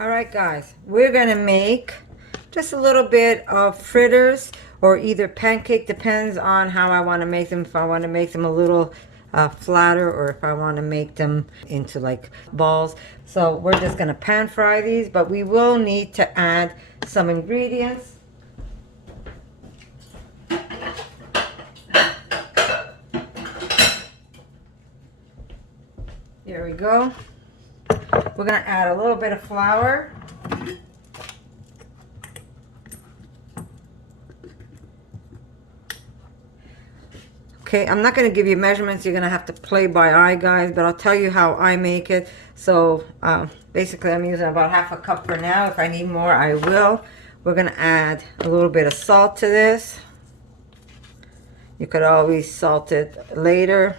All right, guys, we're gonna make just a little bit of fritters or either pancake, depends on how I want to make them. If I want to make them a little flatter, or if I want to make them into like balls. So we're just gonna pan fry these, but we will need to add some ingredients. Here we go. We're gonna add a little bit of flour. Okay, I'm not going to give you measurements. You're going to have to play by eye, guys, but I'll tell you how I make it. So basically I'm using about half a cup for now. If I need more, I will. We're going to add a little bit of salt to this. You could always salt it later.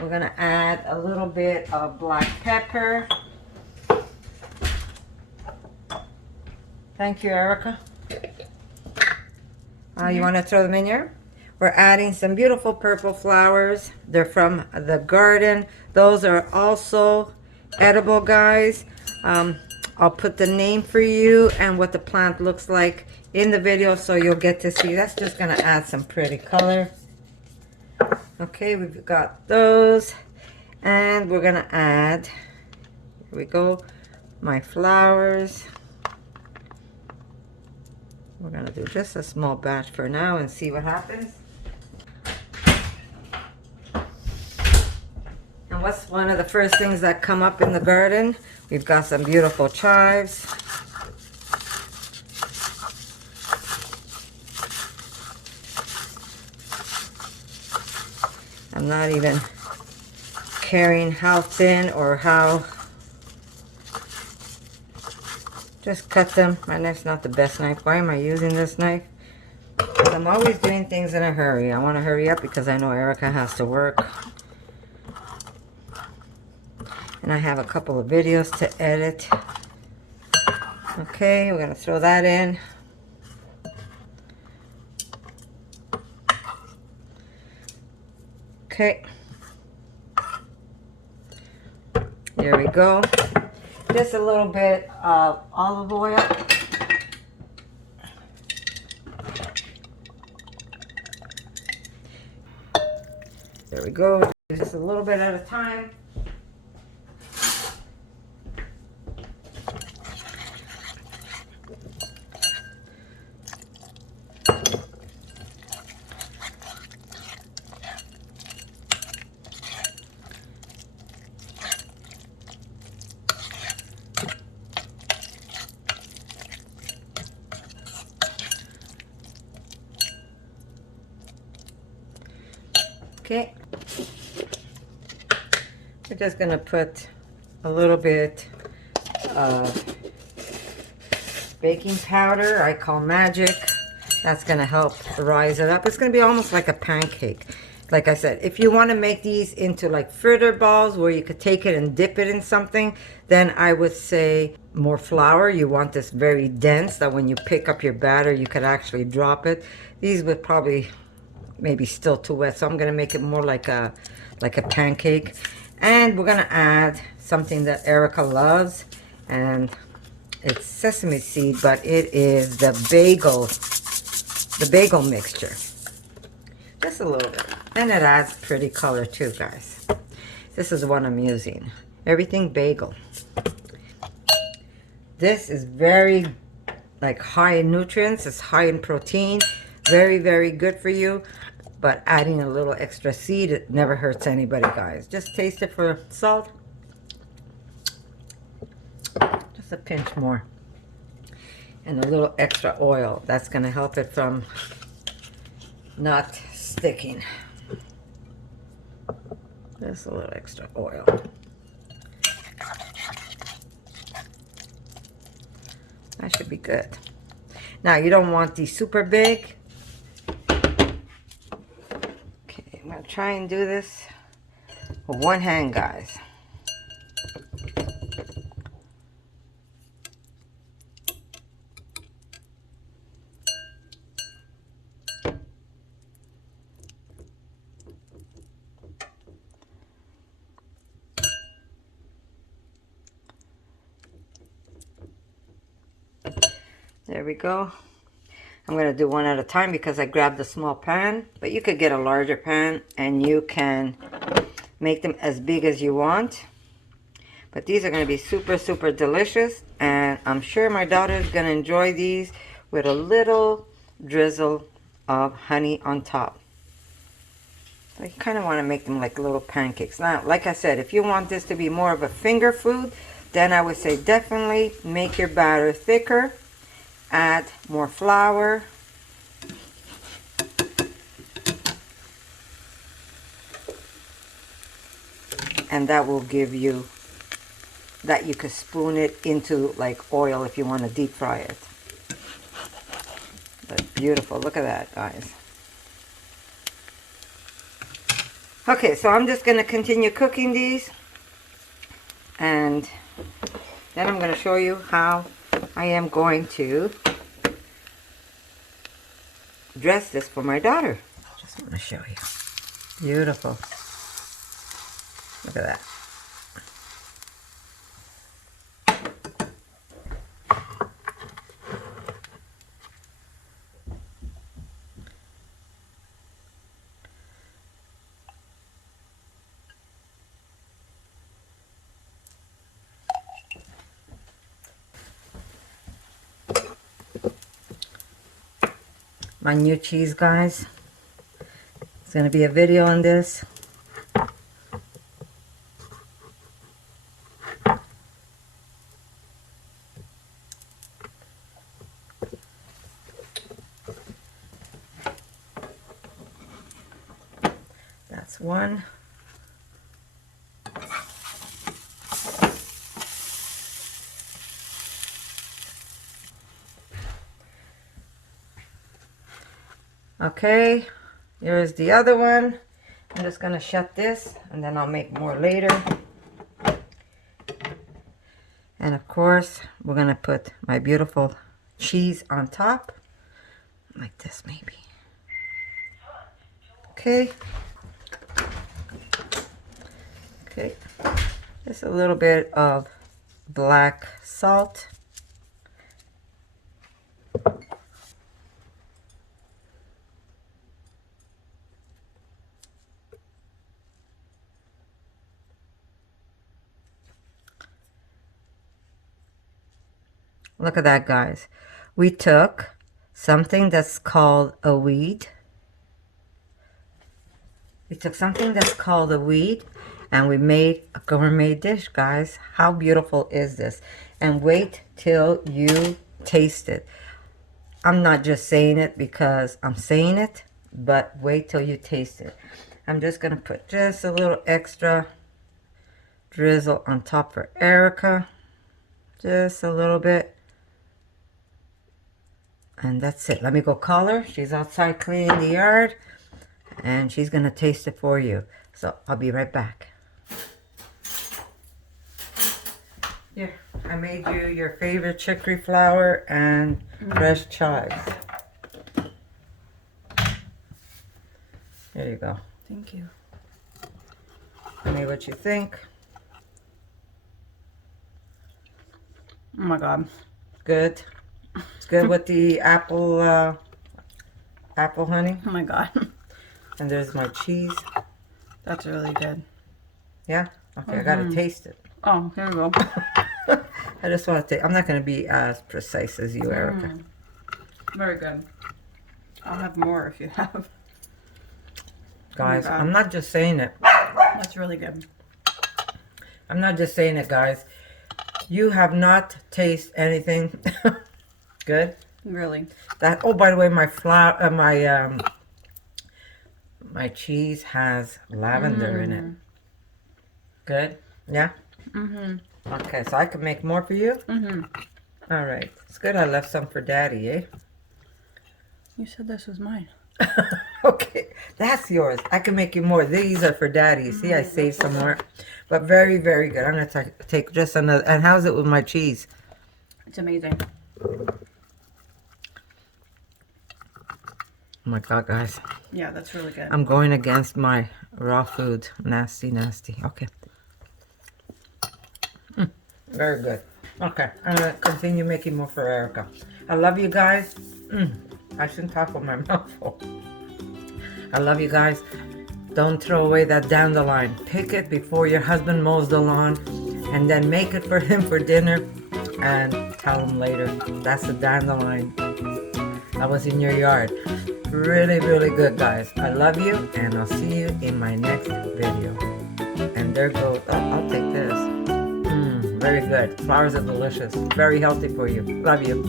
We're going to add a little bit of black pepper. Thank you, Erica. You want to throw them in here? We're adding some beautiful purple flowers. They're from the garden. Those are also edible, guys. I'll put the name for you and what the plant looks like in the video so you'll get to see. That's just going to add some pretty color. Okay, we've got those. And we're going to add, here we go, my flowers. We're going to do just a small batch for now and see what happens. And what's one of the first things that come up in the garden? We've got some beautiful chives. I'm not even caring how thin or how. Just cut them. My knife's not the best knife. Why am I using this knife? Because I'm always doing things in a hurry. I want to hurry up because I know Erica has to work. And I have a couple of videos to edit. Okay, we're going to throw that in. Okay. There we go. Just a little bit of olive oil. There we go. Just a little bit at a time. Okay, we're just going to put a little bit of baking powder, I call magic. That's going to help rise it up. It's going to be almost like a pancake. Like I said, if you want to make these into like fritter balls where you could take it and dip it in something, then I would say more flour. You want this very dense that when you pick up your batter, you could actually drop it. These would probably maybe still too wet, so I'm going to make it more like a pancake. And we're going to add something that Erica loves, and it's sesame seed, but it is the bagel mixture. Just a little bit, and it adds pretty color too, guys. This is what I'm using. Everything bagel. This is very like high in nutrients. It's high in protein. Very, very good for you. But adding a little extra seed, it never hurts anybody, guys. Just taste it for salt. Just a pinch more. And a little extra oil. That's going to help it from not sticking. Just a little extra oil. That should be good. Now, you don't want these super big. I'm going to try and do this with one hand, guys. There we go. I'm going to do one at a time because I grabbed a small pan, but you could get a larger pan and you can make them as big as you want. But these are going to be super, super delicious, and I'm sure my daughter is going to enjoy these with a little drizzle of honey on top. So you kind of want to make them like little pancakes. Now, like I said, if you want this to be more of a finger food, then I would say definitely make your batter thicker. Add more flour. And that will give you, that you could spoon it into like oil if you want to deep fry it. That's beautiful. Look at that, guys. Okay, so I'm just going to continue cooking these. And then I'm going to show you how I am going to dress this for my daughter. Just want to show you. Beautiful. Look at that. My new cheese, guys. It's going to be a video on this. That's one. Okay, here's the other one. I'm just gonna shut this and then I'll make more later. And of course, we're gonna put my beautiful cheese on top. Like this, maybe. Okay. Okay. Just a little bit of black salt. Look at that, guys. We took something that's called a weed. We took something that's called a weed and we made a gourmet dish, guys. How beautiful is this? And wait till you taste it. I'm not just saying it because I'm saying it, but wait till you taste it. I'm just going to put just a little extra drizzle on top for Erica. Just a little bit. And that's it. Let me go call her. She's outside cleaning the yard. And she's going to taste it for you. So I'll be right back. Here, I made you your favorite chicory flour and fresh chives. There you go. Thank you. Tell me what you think. Oh my God. Good. It's good with the apple honey. Oh my God. And there's my cheese. That's really good. Yeah? Okay, I gotta taste it. Oh, here we go. I just want to taste. I'm not gonna be as precise as you, Erica. Very good. I'll have more if you have. Guys, Oh my God. I'm not just saying it. That's really good. I'm not just saying it, guys. You have not tasted anything good. Really. That. Oh, by the way, my flour, my cheese has lavender in it. Good. Yeah. Okay, so I can make more for you. All right. It's good. I left some for Daddy, eh? You said this was mine. Okay, that's yours. I can make you more. These are for Daddy. See, I saved some more. But very, very good. I'm going to take just another. And how's it with my cheese? It's amazing. Oh my God, guys. Yeah, that's really good. I'm going against my raw food. Nasty, nasty. Okay. Very good. Okay, I'm gonna continue making more for Erica. I love you guys. I shouldn't talk with my mouth full. I love you guys. Don't throw away that dandelion. Pick it before your husband mows the lawn, and then make it for him for dinner, and tell him later that's the dandelion that was in your yard. Really, really good, guys. I love you, and I'll see you in my next video. And there goes, oh, I'll take this. Very good. Flowers are delicious. Very healthy for you. Love you.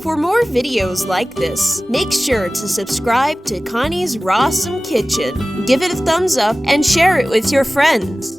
For more videos like this, make sure to subscribe to Connie's RAWsome Kitchen, give it a thumbs up, and share it with your friends.